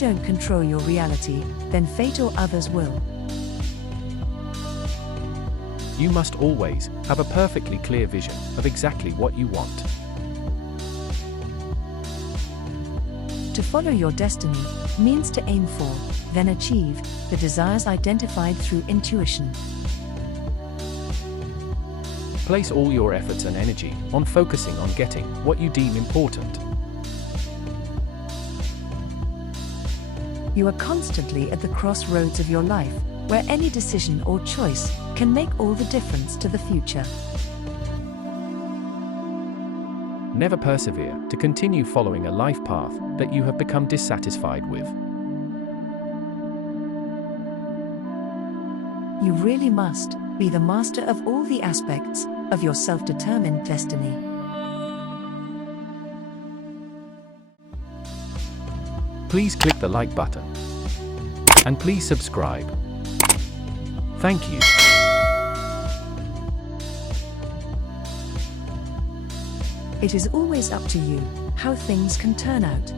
don't control your reality, then fate or others will. You must always have a perfectly clear vision of exactly what you want. To follow your destiny means to aim for, then achieve, the desires identified through intuition. Place all your efforts and energy on focusing on getting what you deem important. You are constantly at the crossroads of your life, where any decision or choice can make all the difference to the future. Never persevere to continue following a life path that you have become dissatisfied with. You really must be the master of all the aspects of your self-determined destiny. Please click the like button. And please subscribe. Thank you. It is always up to you how things can turn out.